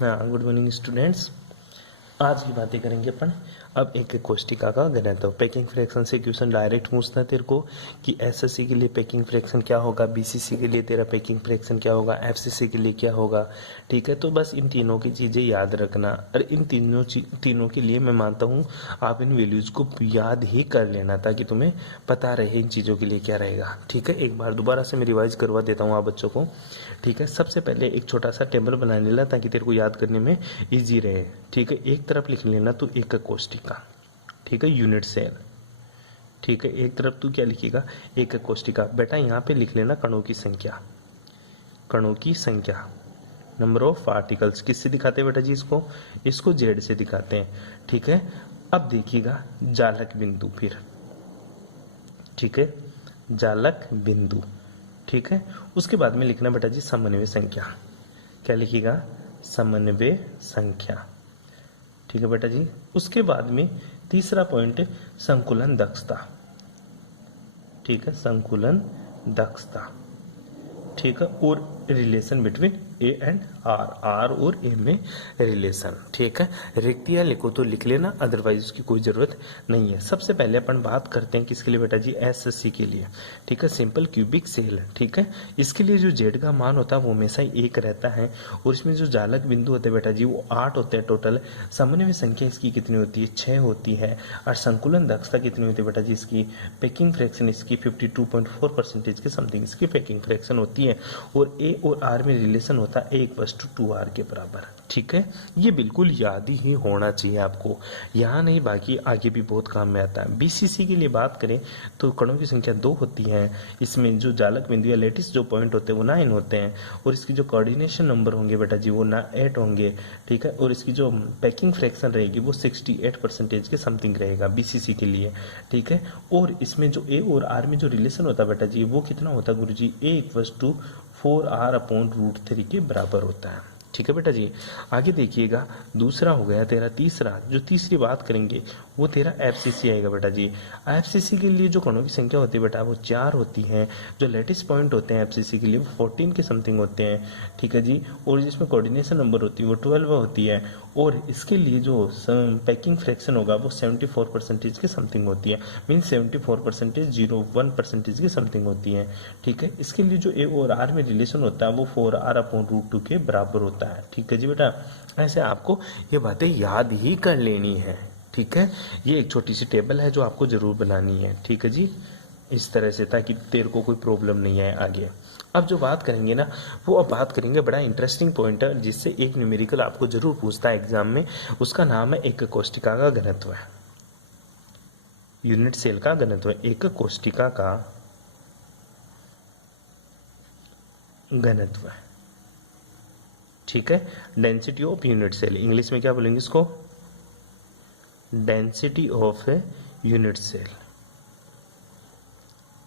हाँ, good morning students. आज की बातें करेंगे अपन अब एक कोष्टिका का घनत्व। पैकिंग फ्रैक्शन से क्वेश्चन डायरेक्ट पूछता है तेरे को कि एसएससी के लिए पैकिंग फ्रैक्शन क्या होगा, बीसीसी के लिए तेरा पैकिंग फ्रैक्शन क्या होगा, एफसीसी के लिए क्या होगा। ठीक है, तो बस इन तीनों की चीज़ें याद रखना और इन तीनों के लिए मैं मानता हूँ आप इन वैल्यूज़ को याद ही कर लेना ताकि तुम्हें पता रहे इन चीज़ों के लिए क्या रहेगा। ठीक है, एक बार दोबारा से मैं रिवाइज करवा देता हूँ आप बच्चों को। ठीक है, सबसे पहले एक छोटा सा टेबल बना लेना ताकि तेरे को याद करने में ईजी रहे। ठीक है, एक तरफ लिख लेना तू एक कोष्टिका। ठीक है, यूनिट सेल। ठीक है, एक तरफ तू क्या लिखेगा, एक कोष्टिका। बेटा यहाँ पे लिख लेना कणों की संख्या, कणों की संख्या, नंबर ऑफ पार्टिकल्स। किससे दिखाते हैं बेटा जी इसको, इसको जेड से दिखाते हैं। ठीक है, अब देखिएगा जालक बिंदु फिर। ठीक है, जालक बिंदु। ठीक है, उसके बाद में लिखना बेटा जी समन्वय संख्या। क्या लिखिएगा, समन्वय संख्या। ठीक है बेटा जी, उसके बाद में तीसरा पॉइंट संकुलन दक्षता। ठीक है, संकुलन दक्षता। ठीक है, और relation between a and r, r और ए में रिलेशन। ठीक है, रिक्तियां लिखो तो लिख लेना, अदरवाइज उसकी कोई जरूरत नहीं है। सबसे पहले अपन बात करते हैं किसके लिए बेटा जी, एसएससी के लिए। ठीक है, सिंपल क्यूबिक सेल। ठीक है, इसके लिए जो जेड का मान होता है वो हमेशा ही 1 रहता है और इसमें जो जालक बिंदु होते हैं बेटा जी वो 8 होते हैं टोटल। समन्वय संख्या इसकी कितनी होती है, 6 होती है। और संकुलन दक्षता कितनी होती है बेटा जी इसकी, पैकिंग फ्रैक्शन इसकी 52.4% के समथिंग इसकी पैकिंग फ्रैक्शन होती है। और ए और आर में रिलेशन होता है A=2R के बराबर। ठीक है, ये बिल्कुल याद ही होना चाहिए आपको, यहाँ नहीं बाकी आगे भी बहुत काम में आता है। बीसीसी के लिए बात करें तो कणों की संख्या 2 होती है। इसमें जो जालक बिंदु या लेटिस जो पॉइंट होते हैं वो 9 होते हैं और इसकी जो कोऑर्डिनेशन नंबर होंगे बेटा जी वो 8 होंगे। ठीक है, और इसकी जो पैकिंग फ्रैक्शन रहेगी वो 68% के समथिंग रहेगा बीसीसी के लिए। ठीक है, और इसमें जो ए और आर में जो रिलेशन होता है बेटा जी वो कितना होता है गुरु जी, A=4R/√3 के बराबर होता है। ठीक है बेटा जी, आगे देखिएगा दूसरा हो गया तेरा तीसरा, जो तीसरी बात करेंगे वो तेरा एफसीसी आएगा बेटा जी। एफसीसी के लिए जो कणों की संख्या होती है बेटा वो 4 होती है। जो लेटेस्ट पॉइंट होते हैं एफसीसी के लिए वो 14 के समथिंग होते हैं। ठीक है जी, और जिसमें कोऑर्डिनेशन नंबर होती है वो 12 होती है और इसके लिए जो पैकिंग फ्रैक्शन होगा वो 74% के समथिंग होती है, मीन 74% 0.1% के समथिंग होती है। ठीक है, इसके लिए जो ए और आर में रिलेशन होता है वो 4R/√2 के बराबर होता है। ठीक है जी बेटा, ऐसे आपको ये बातें याद ही कर लेनी है। ठीक है, ये एक छोटी सी टेबल है जो आपको जरूर बनानी है। ठीक है जी, इस तरह से ताकि तेरे को कोई प्रॉब्लम नहीं आए आगे। अब जो बात करेंगे ना वो अब बात करेंगे बड़ा इंटरेस्टिंग पॉइंट है जिससे एक न्यूमेरिकल आपको जरूर पूछता है एग्जाम में। उसका नाम है एक कोष्टिका का घनत्व है, यूनिट सेल का घनत्व। एक कोष्टिका का घनत्व। ठीक है, density of unit cell, English में क्या बोलेंगे इसको, डेंसिटी ऑफ यूनिट सेल।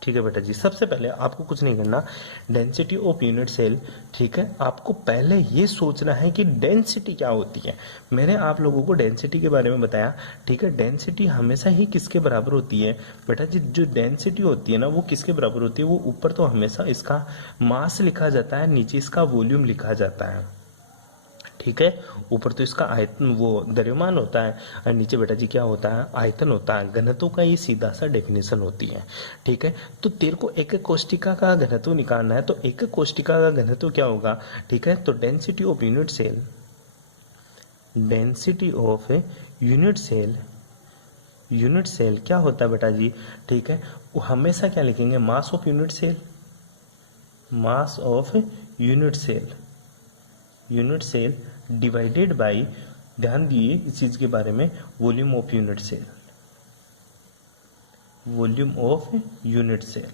ठीक है बेटा जी, सबसे पहले आपको कुछ नहीं करना, डेंसिटी ऑफ यूनिट सेल। ठीक है, आपको पहले ये सोचना है कि डेंसिटी क्या होती है। मैंने आप लोगों को डेंसिटी के बारे में बताया। ठीक है, डेंसिटी हमेशा ही किसके बराबर होती है बेटा जी, जो डेंसिटी होती है ना वो किसके बराबर होती है, वो ऊपर तो हमेशा इसका मास लिखा जाता है, नीचे इसका वॉल्यूम लिखा जाता है। ठीक है, ऊपर तो इसका आयतन वो द्रव्यमान होता है और नीचे बेटा जी क्या होता है, आयतन होता है। घनत्व का ये सीधा सा डेफिनेशन होती है। ठीक है, तो तेरे को एक कोष्टिका का घनत्व निकालना है तो एक कोष्टिका का घनत्व क्या होगा। ठीक है, तो density of unit cell, density of unit cell, unit cell क्या होता है बेटा जी। ठीक है, वो हमेशा क्या लिखेंगे, mass of unit cell, mass of unit cell, unit cell divided by, ध्यान दिए इस चीज के बारे में, volume of unit cell, volume of unit cell.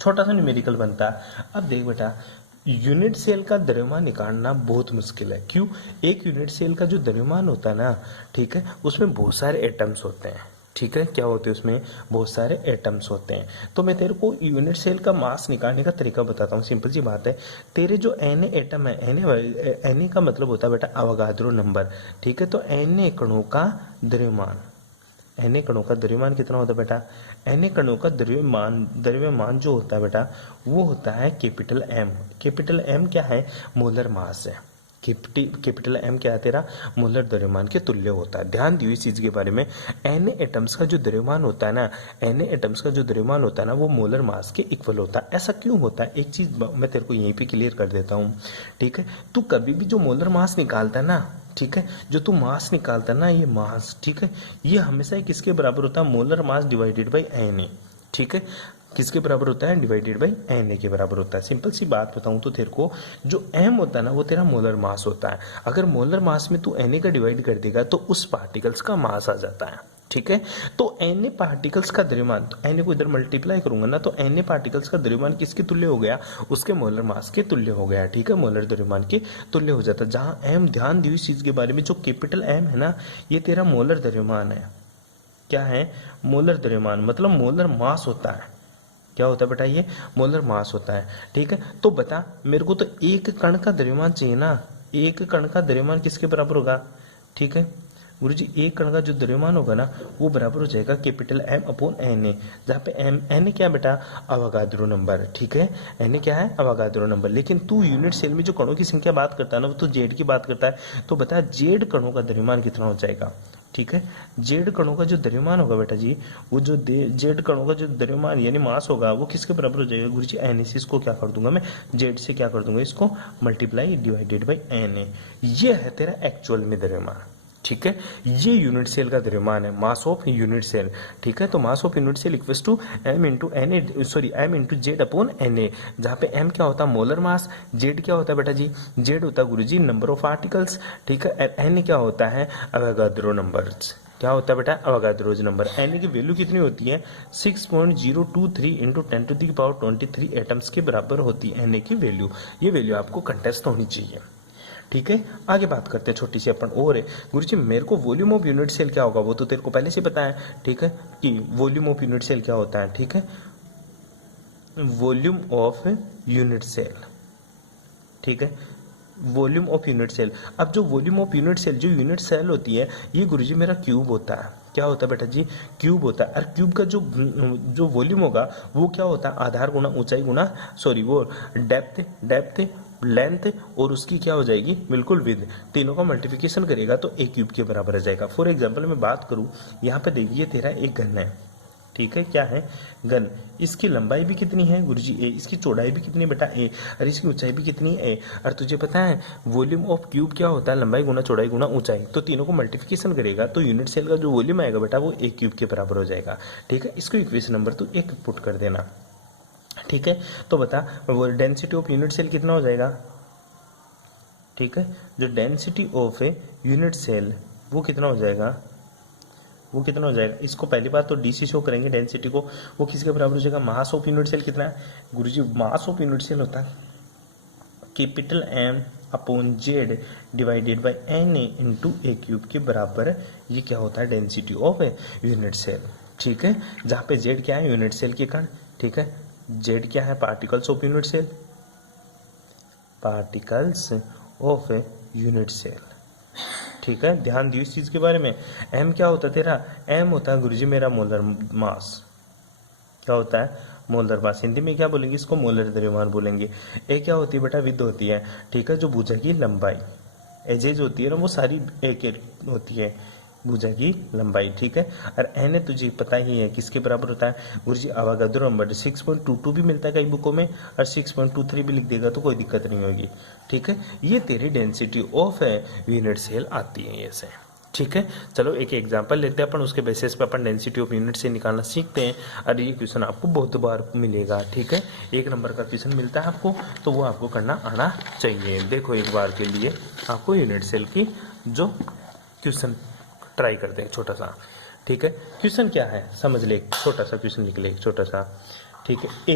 छोटा सा न्यूमेरिकल बनता है। अब देख बेटा, यूनिट सेल का द्रव्यमान निकालना बहुत मुश्किल है। क्यों, एक यूनिट सेल का जो द्रव्यमान होता है ना, ठीक है, उसमें बहुत सारे एटम्स होते हैं। ठीक है, क्या होते हैं उसमें, बहुत सारे एटम्स होते हैं। तो मैं तेरे को यूनिट सेल का मास निकालने का तरीका बताता हूँ। सिंपल सी बात है, तेरे जो एन एटम है, एन का मतलब होता है बेटा अवगाद्रो नंबर। ठीक है, तो एन कणों का द्रव्यमान, Na कणों का द्रव्यमान कितना होता है बेटा? Na कणों का द्रव्यमान जो होता है बेटा वो होता है कैपिटल M। कैपिटल M क्या है? मोलर मास है। कैपिटल M क्या है तेरा? मोलर द्रव्यमान के तुल्य होता है। ध्यान दियो इस चीज के बारे में। Na एटम्स का जो द्रव्यमान होता है ना, Na एटम्स का जो द्रव्यमान होता है ना वो मोलर मास के इक्वल होता है। ऐसा क्यों होता है? एक चीज मैं तेरे को यहीं पे क्लियर कर देता हूँ, ठीक है। तू कभी भी जो मोलर मास निकालता है ना, ठीक है, जो तू मास निकालता है ना, ये मास, ठीक है, ये हमेशा किसके बराबर होता है? Molar mass divided by Na, ठीक है। किसके बराबर होता है? डिवाइडेड बाई Na के बराबर होता है। सिंपल सी बात बताऊं तो तेरे को, जो M होता है ना वो तेरा मोलर मास होता है। अगर मोलर मास में तू Na का डिवाइड कर देगा तो उस पार्टिकल्स का मास आ जाता है, ठीक है। तो Na पार्टिकल्स का द्रव्यमान, तो Na को इधर मल्टीप्लाई करूंगा ना तो Na पार्टिकल्स का द्रव्यमान किसके तुल्य हो गया? उसके मोलर मास के तुल्य हो गया, ठीक है, मोलर द्रव्यमान के तुल्य हो जाता है। जहां M, ध्यान दियो इस चीज के बारे में, जो कैपिटल M है ना ये तेरा मोलर द्रव्यमान है। क्या है? मोलर द्रव्यमान, मतलब मोलर मास होता है। क्या होता है बेटा? ये मोलर मास होता है, ठीक है। तो बता मेरे को, तो एक कण का द्रव्यमान चाहिए ना, एक कण का द्रव्यमान किसके बराबर होगा? ठीक है गुरुजी, एक कण का जो द्रव्यमान होगा ना वो बराबर हो जाएगा कैपिटल M अपॉन Na, जहाँ पे Na क्या बेटा? अवोगाद्रो नंबर, ठीक है। Na क्या है? Avogadro number. लेकिन तू यूनिट सेल में जो कणों की संख्या बात करता है ना वो तो जेड की बात करता है। तो बता जेड कणों का द्रव्यमान कितना हो जाएगा? ठीक है, जेड कणों का जो द्रव्यमान होगा बेटा जी, वो जो जेड कणों का जो द्रव्यमान यानी मास होगा वो किसके बराबर हो जाएगा? गुरुजी Na से इसको क्या कर दूंगा मैं? जेड से क्या कर दूंगा? इसको मल्टीप्लाई डिवाइडेड बाई Na। ये है तेरा एक्चुअल में द्रव्यमान, ठीक है। ये यूनिट सेल का द्रव्यमान है, मास ऑफ यूनिट सेल, ठीक है। तो mass of unit cell equals to M into M into z upon Na, जहाँ पे M क्या होता है? Molar mass. जेड क्या होता है बेटा जी? जेड होता है गुरुजी नंबर ऑफ आर्टिकल्स, ठीक है। Na क्या होता है? Avogadro number. क्या होता है बेटा? अवोगाद्रोज नंबर। Na की वैल्यू कितनी होती है? 6.023 इंटू 10⁻23 एटम्स के बराबर होती है Na की वैल्यू। ये वैल्यू आपको कंटेस्ट होनी चाहिए, ठीक है। आगे बात करते हैं छोटी सी अपन और है। गुरुजी मेरे को वॉल्यूम ऑफ यूनिट सेल क्या होगा वो तो तेरे को पहले से पता है, ठीक है, कि वॉल्यूम ऑफ यूनिट सेल क्या होता है, ठीक है। वॉल्यूम ऑफ यूनिट सेल, ठीक है, वॉल्यूम ऑफ यूनिट सेल। अब जो वॉल्यूम ऑफ यूनिट सेल, जो यूनिट सेल होती है ये गुरुजी मेरा क्यूब होता है। क्या होता है बेटा जी? क्यूब होता है। और क्यूब का जो वॉल्यूम होगा वो क्या होता है? आधार गुना ऊंचाई गुना वो डेप्थ लेंथ और उसकी क्या हो जाएगी? बिल्कुल विद, तीनों का मल्टीप्लिकेशन करेगा तो ए क्यूब के बराबर आ जाएगा। फॉर एग्जाम्पल मैं बात करूं, यहाँ पे देखिए तेरा एक घन है, ठीक है, क्या है? घन। इसकी लंबाई भी कितनी है गुरुजी? ए। इसकी चौड़ाई भी कितनी बेटा? ए। और इसकी ऊंचाई भी कितनी है? ए। और तुझे पता है वॉल्यूम ऑफ क्यूब क्या होता है? लंबाई गुना चौड़ाई गुना ऊंचाई। तो तीनों को मल्टीप्लिकेशन करेगा तो यूनिट सेल का जो वॉल्यूम आएगा बेटा वो ए क्यूब के बराबर हो जाएगा, ठीक है। इसको इक्वेशन नंबर तो एक पुट कर देना, ठीक है। तो बता वो डेंसिटी ऑफ यूनिट सेल कितना हो जाएगा? ठीक है, जो density of a unit cell वो कितना हो जाएगा? वो कितना हो जाएगा? इसको पहली बात तो डी से शो करेंगे डेंसिटी को, वो किसके बराबर हो जाएगा? मास ऑफ यूनिट सेल कितना है गुरुजी? मास ऑफ यूनिट सेल होता है capital M upon Z divided by Na into a cube के बराबर। ये क्या होता है? डेंसिटी ऑफ यूनिट सेल, ठीक है। जहाँ पे जेड क्या है? यूनिट सेल के कण, ठीक है। जेड क्या है? Particles of unit cell, particles of unit cell, ठीक है। ध्यान दियो इस चीज के बारे में। एम क्या होता है तेरा? एम होता है गुरुजी मेरा मोलर मास। क्या होता है? Molar mass. हिंदी में क्या बोलेंगे इसको? मोलर द्रव्यमान बोलेंगे। ए क्या होती है बेटा? विद होती है, ठीक है। जो भुजा की लंबाई एजेज होती है ना वो सारी एक होती है, भुजा की लंबाई, ठीक है। और एन तुझे पता ही है किसके बराबर होता है गुरुजी? Avogadro number. 6.22 भी मिलता है कई बुकों में और 6.23 भी लिख देगा तो कोई दिक्कत नहीं होगी, ठीक है। ये तेरी डेंसिटी ऑफ यूनिट सेल आती है ये से, ठीक है। चलो एक एग्जांपल लेते हैं अपन, उसके बेसिस पे अपन डेंसिटी ऑफ यूनिट से निकालना सीखते हैं। और ये क्वेश्चन आपको बहुत बार मिलेगा, ठीक है। 1 नंबर का क्वेश्चन मिलता है आपको तो वो आपको करना आना चाहिए। देखो एक बार के लिए आपको यूनिट सेल की जो क्वेश्चन ट्राई करते हैं छोटा सा, ठीक है। क्वेश्चन क्या है समझ ले, छोटा सा क्वेश्चन लिख ले, छोटा सा, ठीक है।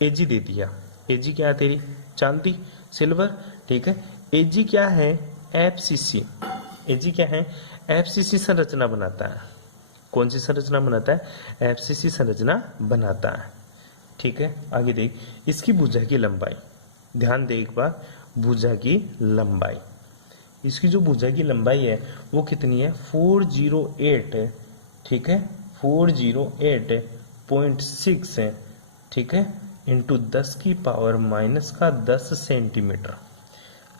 एजी दे दिया। एजी क्या है तेरी? चांदी, सिल्वर, ठीक है। एजी क्या है? एफसीसी। एजी क्या है? एफसीसी संरचना बनाता है। कौन सी संरचना बनाता है? एफसीसी संरचना बनाता है, ठीक है। आगे देख, इसकी भुजा की लंबाई, ध्यान दे एक बार, भुजा की लंबाई, इसकी जो भुजा की लंबाई है वो कितनी है? 408 ठीक है, 408.6 है, ठीक है, इंटू 10 की पावर माइनस का 10 सेंटीमीटर,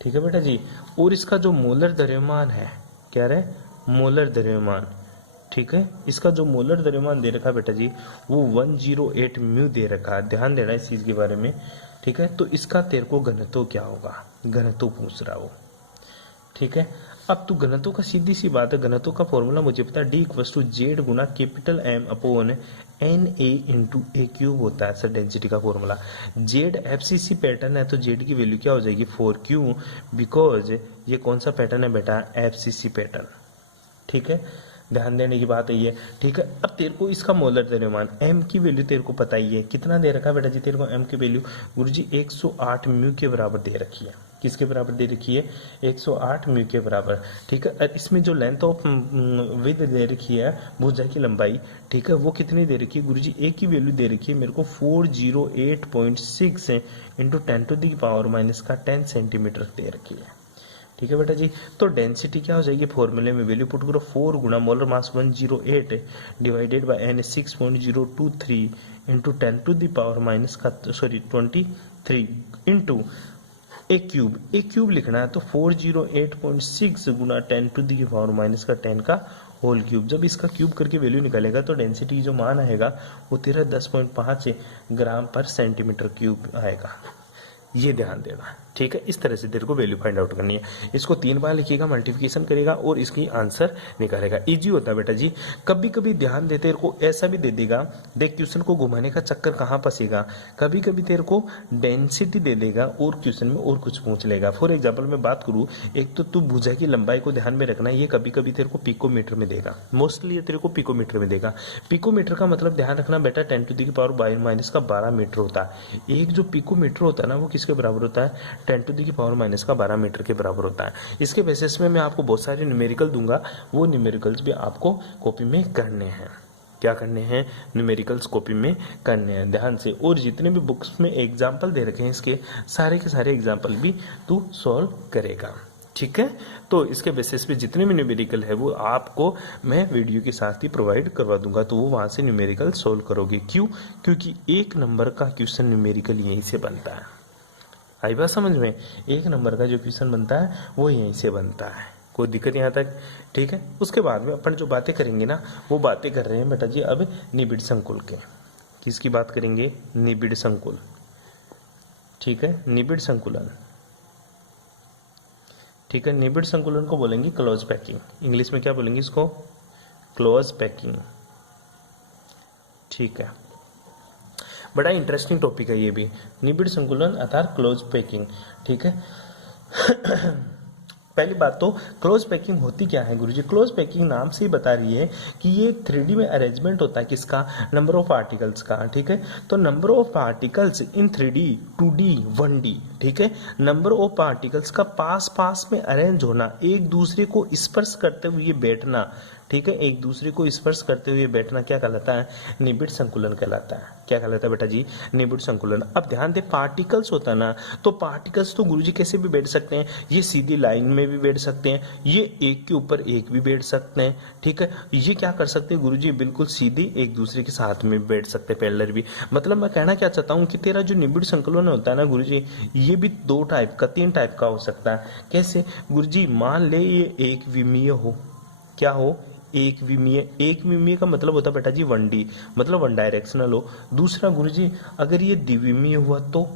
ठीक है बेटा जी। और इसका जो मोलर द्रव्यमान है, क्या रहे, मोलर द्रव्यमान, ठीक है, इसका जो मोलर द्रव्यमान दे रखा है बेटा जी वो 108 म्यू दे रखा है, ध्यान देना इस चीज के बारे में, ठीक है। तो इसका तेरे को घनत्व क्या होगा, घनत्व पूछ रहा हो, ठीक है। अब तू घनत्व का सीधी सी बात है, घनत्व का फॉर्मूला मुझे पता है, डी इक्वल टू जेड गुना capital M upon n a into a cube होता है सर, डेंसिटी का फॉर्मूला। जेड एफसीसी पैटर्न है तो जेड की वैल्यू क्या हो जाएगी 4, क्यों, बिकॉज ये कौन सा पैटर्न है बेटा, एफसीसी पैटर्न, ठीक है, ध्यान देने की बात है ये, ठीक है। अब तेरे को इसका मोलर द्रव्यमान एम की वैल्यू तेरे को पता ही है, कितना दे रखा है बेटा जी तेरे को एम की वैल्यू, गुरुजी 108 म्यू के बराबर दे रखी है, किसके बराबर दे रखी है, 108 म्यू के बराबर, ठीक है। और इसमें जो लेंथ ऑफ विद दे रखी है, भुजा की लंबाई, ठीक है, वो कितनी दे रखी है गुरुजी, ए की वैल्यू दे रखी है मेरे को 408.6 into 10 to the power minus का 10 सेंटीमीटर दे रखी है, ठीक है बेटा जी। तो डेंसिटी क्या हो जाएगी, फॉर्मूले में वैल्यू पुट करो, 4 गुना molar mass 108 divided by n 6.023 into 10 to the power minus का 23 इंटू ए क्यूब लिखना है तो 408.6 गुना 10 टू दी पावर माइनस का 10 का होल क्यूब। जब इसका क्यूब करके वैल्यू निकालेगा तो डेंसिटी जो मान आएगा वो तेरा 10.5 ग्राम पर सेंटीमीटर क्यूब आएगा, ये ध्यान देना, ठीक है। इस तरह से तेरे को वैल्यू फाइंड आउट करनी है, इसको 3 बार लिखिएगा, मल्टीप्लिकेशन करेगा और इसकी आंसर निकालेगा, इजी होता है बेटा जी। कभी कभी ध्यान दे, तेरे को ऐसा भी दे देगा, देख क्वेश्चन को घुमाने का चक्कर कहाँ फंसेगा, कभी कभी तेरे को डेंसिटी दे देगा और क्वेश्चन में और कुछ पूछ लेगा। फॉर एग्जाम्पल मैं बात करूँ, एक तो तू भुजा की लंबाई को ध्यान में रखना, ये कभी कभी तेरे को पिकोमीटर में देगा, मोस्टली ये तेरे को पिकोमीटर में देगा। पिकोमीटर का मतलब ध्यान रखना बेटा 10 टू दी पावर माइनस का 12 मीटर होता है। एक जो पिकोमीटर होता है ना वो किसके बराबर होता है, 10 टू दी पावर माइनस का 12 मीटर के बराबर होता है। इसके बेसिस में मैं आपको बहुत सारे न्यूमेरिकल दूंगा, वो न्यूमेरिकल्स भी आपको कॉपी में करने हैं, क्या करने हैं, न्यूमेरिकल्स कॉपी में करने हैं ध्यान से। और जितने भी बुक्स में एग्जाम्पल दे रखे हैं इसके सारे के सारे एग्जाम्पल भी तू सॉल्व करेगा, ठीक है। तो इसके बेसिस पे जितने भी न्यूमेरिकल है वो आपको मैं वीडियो के साथ ही प्रोवाइड करवा दूंगा, तो वो वहां से न्यूमेरिकल सॉल्व करोगे। क्यों, क्योंकि 1 नंबर का क्वेश्चन न्यूमेरिकल यहीं से बनता है, आई बात समझ में, 1 नंबर का जो क्वेश्चन बनता है वो यहीं से बनता है, कोई दिक्कत यहाँ तक, ठीक है। उसके बाद में अपन जो बातें करेंगे ना वो बातें कर रहे हैं बेटा जी अब निबिड़ संकुल के, किसकी बात करेंगे, निबिड़ संकुल, ठीक है, निबिड़ संकुलन, ठीक है। निबिड़ संकुलन को बोलेंगे क्लोज पैकिंग, इंग्लिश में क्या बोलेंगे इसको, क्लोज पैकिंग, ठीक है। बड़ा इंटरेस्टिंग टॉपिक है ये भी, निबिड़ संकुलन अर्थात क्लोज पैकिंग, ठीक है। पहली बात तो क्लोज पैकिंग होती क्या है गुरुजी, क्लोज पैकिंग नाम से ही बता रही है कि ये 3D में अरेंजमेंट होता है किसका, नंबर ऑफ पार्टिकल्स का, ठीक है। तो number of particles in 3D 2D 1D, ठीक है, नंबर ऑफ पार्टिकल्स का पास पास में अरेंज होना, एक दूसरे को स्पर्श करते हुए बैठना, ठीक है, एक दूसरे को स्पर्श करते हुए बैठना क्या कहलाता है, निबिड़ संकुलन कहलाता है। क्या कहलाता है बेटा जी, निबिड़ संकुलन। अब ध्यान दे, पार्टिकल्स होता है ना, तो पार्टिकल्स तो गुरुजी कैसे भी बैठ सकते हैं, ये सीधी लाइन में भी बैठ सकते हैं, ये एक के ऊपर एक भी बैठ सकते हैं, ठीक है, ये क्या कर सकते हैं गुरुजी, बिल्कुल सीधी एक दूसरे के साथ में बैठ सकते हैं, पैरेलल भी। मतलब मैं कहना क्या चाहता हूँ कि तेरा जो निबिड़ संकुलन होता है ना गुरुजी, ये भी 2 टाइप का 3 टाइप का हो सकता है। कैसे गुरुजी, मान ले ये एक विमीय हो, क्या हो, एक विमीय, एक विमीय का मतलब होता है बेटा जी 1D, मतलब 1 डायरेक्शनल हो। दूसरा गुरुजी अगर ये द्विविमीय हुआ तो,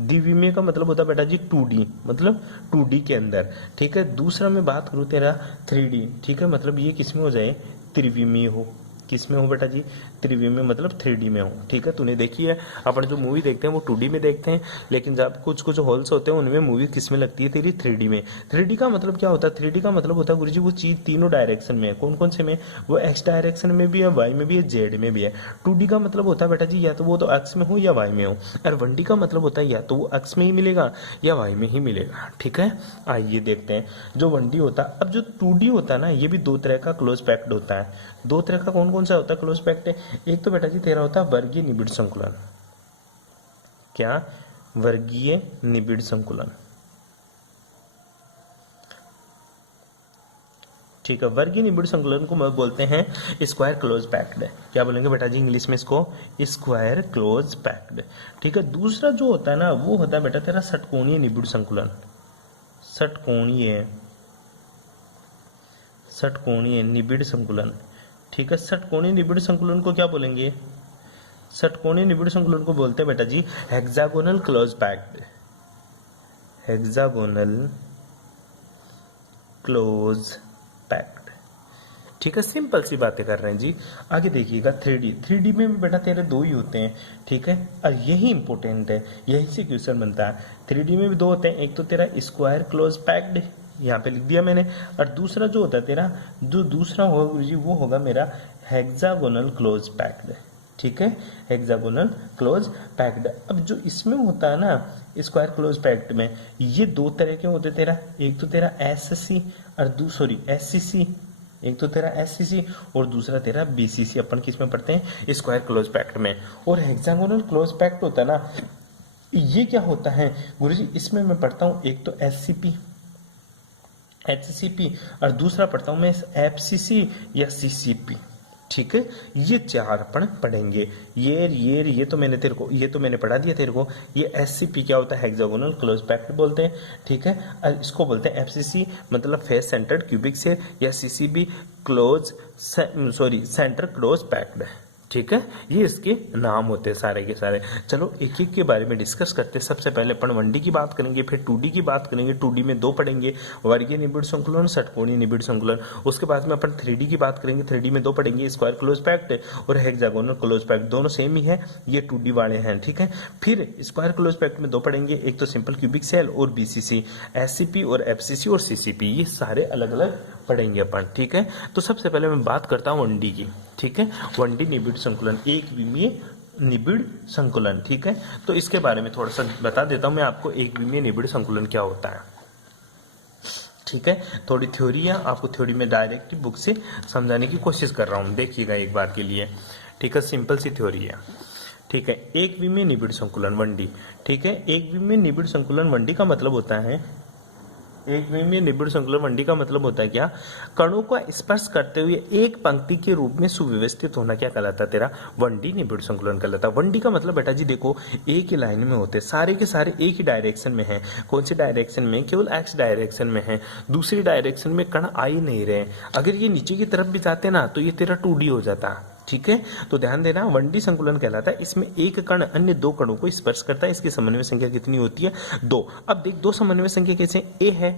द्विविमीय का मतलब होता है बेटा जी 2D, मतलब 2D के अंदर, ठीक है। दूसरा मैं बात करूं तेरा 3D, ठीक है, मतलब ये किसमें हो जाए, त्रिविमीय हो, किसमें हो बेटा जी, त्रिविमीय मतलब 3D में हो, ठीक है। तूने देखी है, अपन जो मूवी देखते हैं वो 2D में देखते हैं, लेकिन जब कुछ कुछ हॉल्स होते हैं उनमें मूवी किसमें लगती है तेरी 3D में। 3D का मतलब क्या होता है, 3D का मतलब होता है गुरुजी वो चीज तीनों डायरेक्शन में है, कौन कौन से में, वो एक्स डायरेक्शन में भी है, वाई में भी है, जेड में भी है। 2D का मतलब होता है बेटा जी या तो वो तो एक्स में हो या वाई में हो, और 1D का मतलब होता है या तो वो एक्स में ही मिलेगा या वाई में ही मिलेगा, ठीक है। आइए देखते हैं जो 1D होता है। अब जो 2D होता है ना, ये भी 2 तरह का क्लोज पैक्ड होता है। 2 तरह का कौन कौन सा होता है क्लोज पैक्ड है, एक तो बेटा जी तेरा होता है वर्गीय निबिड़ संकुलन, क्या, वर्गीय निबिड़ संकुलन, ठीक है, वर्गीय निबिड़ संकुलन को बोलते हैं स्क्वायर क्लोज पैक्ड। क्या बोलेंगे बेटा जी इंग्लिश में इसको? Square close packed. ठीक है, दूसरा जो होता है ना वो होता है बेटा तेरा षटकोणीय निबिड़ संकुलन। षटकोणीय निबिड़ संकुलन। ठीक है, षटकोणीय निबिड़ संकुलन को क्या बोलेंगे? षटकोणीय निबिड़ संकुलन को बोलते हैं बेटा जी hexagonal close packed. Hexagonal close packed. ठीक है, सिंपल सी बातें कर रहे हैं जी। आगे देखिएगा 3D में भी बेटा तेरे दो ही होते हैं। ठीक है, और यही इंपॉर्टेंट है, यही से क्वेश्चन बनता है। 3D में भी दो होते हैं, एक तो तेरा स्क्वायर क्लोज पैक्ड, यहाँ पे लिख दिया मैंने, और दूसरा जो होता है तेरा, जो दूसरा होगा गुरुजी वो होगा मेरा हेक्सागोनल क्लोज पैक्ड। ठीक है, हेक्सागोनल क्लोज पैक्ड। अब जो इसमें होता है ना स्क्वायर क्लोज पैक्ड में, ये दो तरह के होते तेरा, एक तो तेरा एससी और एससीसी, एक तो तेरा एससीसी और दूसरा तेरा बीसीसी। अपन किस में पढ़ते हैं? स्क्वायर क्लोज पैक्ड में। और हेक्सागोनल क्लोज पैक्ड होता है ना, ये क्या होता है गुरुजी? इसमें मैं पढ़ता हूँ एक तो एचसीपी और दूसरा पढ़ता हूँ मैं एफसीसी या सीसीपी। ठीक है, ये चार अपन पढ़ेंगे। ये तो मैंने पढ़ा दिया तेरे को। ये एससीपी क्या होता है? हेक्सागोनल क्लोज पैक्ड बोलते हैं। ठीक है, और इसको बोलते हैं एफसीसी मतलब फेस सेंटर्ड क्यूबिक सेल, या सीसीबी सेंटर क्लोज पैक्ड। ठीक है, ये इसके नाम होते हैं सारे के सारे। चलो एक एक के बारे में डिस्कस करते हैं। सबसे पहले अपन 1D की बात करेंगे, फिर 2D की बात करेंगे। 2D में दो पढ़ेंगे, वर्गीय निबिड़ संकुलन, षटकोणीय निबिड़ संकुलन। उसके बाद में अपन 3D की बात करेंगे। 3D में दो पढ़ेंगे, स्क्वायर क्लोज पैक्ड और हेक्सागोनल क्लोज पैक्ड, दोनों सेम ही है, ये 2D वाले हैं। ठीक है, फिर स्क्वायर क्लोज पैक्ड में दो पढ़ेंगे, एक तो सिंपल क्यूबिक सेल और बीसीसी, एससीपी और एफसीसी और सीसीपी, ये सारे अलग अलग पढ़ेंगे अपन। ठीक है, तो सबसे पहले मैं बात करता हूँ 1D की। ठीक है, 1D निबिड़ संकुलन, एक विमीय निबिड़ संकुलन। ठीक है, तो इसके बारे में थोड़ा सा बता देता हूं मैं आपको, एक विमीय निबिड़ संकुलन क्या होता है। ठीक है, थोड़ी थ्योरी है, आपको थ्योरी में डायरेक्ट बुक से समझाने की कोशिश कर रहा हूं, देखिएगा एक बार के लिए। ठीक है, सिंपल सी थ्योरी है। ठीक है, एक विमीय निबिड़ संकुलन 1D। ठीक है, एक विमीय निबिड़ संकुलन 1D का मतलब होता है, एक विमीय निबिड़ संकुलन 1D का मतलब होता है क्या? कणों का स्पर्श करते हुए एक पंक्ति के रूप में सुव्यवस्थित होना क्या कहलाता है? तेरा 1D निबिड़ संकुलन कहलाता है। 1D का मतलब बेटा जी देखो, एक ही लाइन में होते, सारे के सारे एक ही डायरेक्शन में हैं। कौन सी डायरेक्शन में? केवल एक्स डायरेक्शन में है, दूसरी डायरेक्शन में कण आ ही नहीं रहे। अगर ये नीचे की तरफ भी जाते ना तो ये तेरा 2D हो जाता। ठीक है, तो ध्यान देना, 1D संकुलन कहलाता है। इसमें एक कण अन्य दो कणों को स्पर्श करता है। इसकी समन्वय संख्या कितनी होती है? 2। अब देख, दो समन्वय संख्या कैसे? ए है।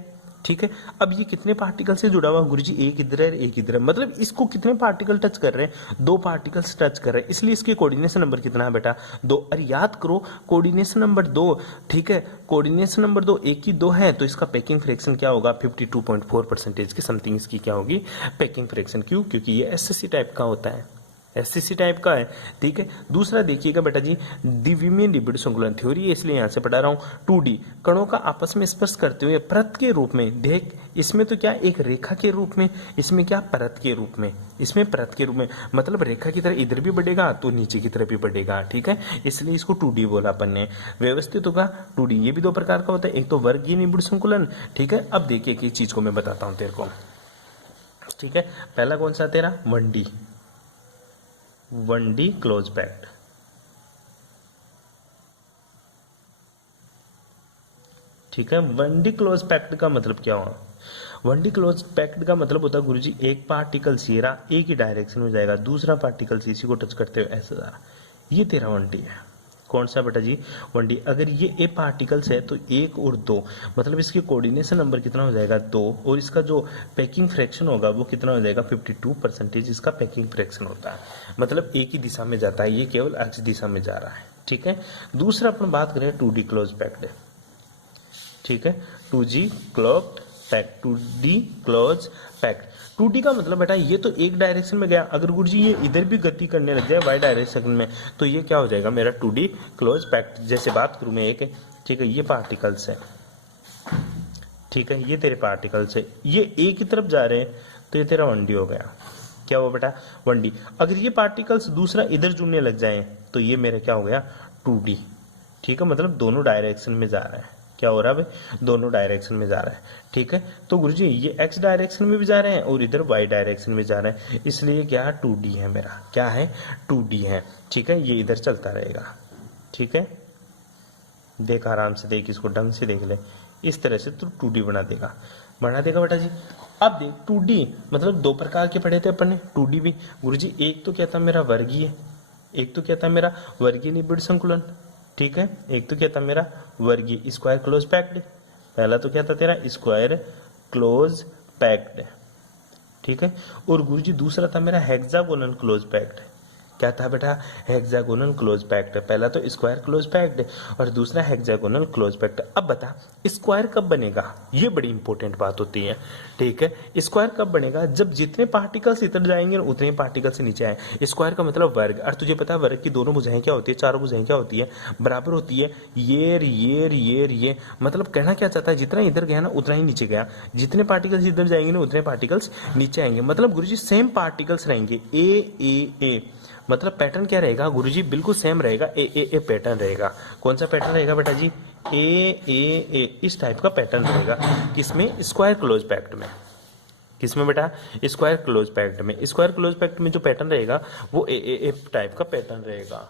ठीक है, अब ये कितने पार्टिकल से जुड़ा हुआ गुरुजी? एक इधर है, एक इधर है, मतलब इसको कितने पार्टिकल टच कर रहे हैं? 2 पार्टिकल्स टच कर रहे हैं, इसलिए इसके कोऑर्डिनेशन नंबर कितना है बेटा? 2। और याद करो कोऑर्डिनेशन नंबर 2। ठीक है, कोऑर्डिनेशन नंबर 2 एक ही 2 है, तो इसका पैकिंग फ्रैक्शन क्या होगा? 52.4% की समथिंग इसकी क्या होगी? Packing fraction. क्यों? क्योंकि ये एसएससी टाइप का होता है, एससीसी टाइप का है। ठीक है, दूसरा देखिएगा बेटा जी, द्विविमीय निबिड़ संकुलन, थ्योरी है इसलिए यहां से पढ़ा रहा हूं। 2D, कणों का आपस में स्पर्श करते हुए परत के रूप में, देख इसमें तो क्या एक रेखा के रूप में, इसमें क्या परत के रूप में, इसमें परत के रूप में, मतलब रेखा की तरह इधर भी बढ़ेगा तो नीचे की तरफ भी बढ़ेगा। ठीक है, इसलिए इसको 2D बोला अपन ने। व्यवस्थित होगा 2D। ये भी दो प्रकार का होता है, एक तो वर्गीय निबिड़ संकुलन। ठीक है, अब देखिए कि चीज को मैं बताता हूं तेरे को। ठीक है, पहला कौन सा तेरा? 1D close packed. ठीक है, 1D क्लोज पैक्ड का मतलब क्या हुआ? 1D क्लोज पैक्ड का मतलब होता है गुरुजी, एक पार्टिकल सीरा एक ही डायरेक्शन में जाएगा, दूसरा पार्टिकल सीसी को टच करते हुए ऐसे जा रहा। ये तेरा 1D है। कौन सा बेटा जी? 1D। अगर ये ए पार्टिकल्स है तो 1 और 2, मतलब इसके कोऑर्डिनेशन नंबर कितना हो जाएगा? 2। और इसका जो पैकिंग फ्रैक्शन होगा वो कितना हो जाएगा? 52% इसका पैकिंग फ्रैक्शन होता है, मतलब एक ही दिशा में जाता है, ये केवल एक्स दिशा में जा रहा है। ठीक है, दूसरा अपन बात करें 2D क्लोज पैक्ड। ठीक है, 2D क्लोज पैक्ड। 2D का मतलब बेटा ये तो एक डायरेक्शन में गया, अगर गुरुजी ये इधर भी गति करने लग जाए वाई डायरेक्शन में, तो ये क्या हो जाएगा मेरा? 2D close packed. जैसे बात करूं मैं एक, ठीक है, ये पार्टिकल्स है, ठीक है, ये तेरे पार्टिकल्स है, ये एक ही तरफ जा रहे हैं, तो ये तेरा 1D हो गया। क्या हुआ बेटा? 1D। अगर ये पार्टिकल्स दूसरा इधर जुड़ने लग जाए तो ये मेरा क्या हो गया? 2D। ठीक है, मतलब दोनों डायरेक्शन में जा रहा है। क्या क्या हो रहा है भाई, दोनों डायरेक्शन में जा रहा है। ठीक है, तो गुरुजी ये x डायरेक्शन में भी जा रहे हैं और इधर y डायरेक्शन में जा रहे हैं, इसलिए क्या 2D है मेरा, क्या है 2D है। ठीक है, ये इधर चलता रहेगा। ठीक है, देख आराम से देख, इसको ढंग से देख ले, इस तरह से तू 2D बना देगा बेटा जी। अब देख 2D मतलब दो प्रकार के पढ़े थे अपन ने 2D भी गुरुजी, एक तो क्या था मेरा वर्गीय, एक तो क्या था मेरा वर्गीय निबिड़ संकुलन। ठीक है, एक तो क्या था मेरा वर्गीय स्क्वायर क्लोज पैक्ड, पहला तो क्या था तेरा स्क्वायर क्लोज पैक्ड। ठीक है, और गुरुजी दूसरा था मेरा हेक्सागोनल क्लोज पैक्ड। क्या था बेटा, हेक्सागोनल क्लोज पैक्ड। पहला तो स्क्वायर क्लोज पैक्ड और दूसरा हेक्सागोनल क्लोज पैक्ड। अब बता स्क्वायर कब बनेगा, ये बड़ी इंपॉर्टेंट बात होती है। ठीक है, स्क्वायर कब बनेगा, जब जितने पार्टिकल्स इधर जाएंगे उतने पार्टिकल्स नीचे आए। स्क्वायर का मतलब वर्ग, और तुझे पता है वर्ग की दोनों भुजाएं क्या होती है, चारों भुजाएं क्या होती है, बराबर होती है। ये मतलब कहना क्या चाहता है, जितना इधर गया ना उतना ही नीचे गया, जितने पार्टिकल्स इधर जाएंगे ना उतने पार्टिकल्स नीचे आएंगे। मतलब गुरुजी सेम पार्टिकल्स रहेंगे, ए मतलब पैटर्न क्या रहेगा गुरुजी, बिल्कुल सेम रहेगा, ए पैटर्न रहेगा। कौन सा पैटर्न रहेगा बेटा जी, ए इस टाइप का पैटर्न रहेगा। किसमें, स्क्वायर क्लोज पैक्ट में। किसमें बेटा, स्क्वायर क्लोज पैक्ट में। स्क्वायर क्लोज पैक्ट में जो पैटर्न रहेगा वो ए टाइप का पैटर्न रहेगा।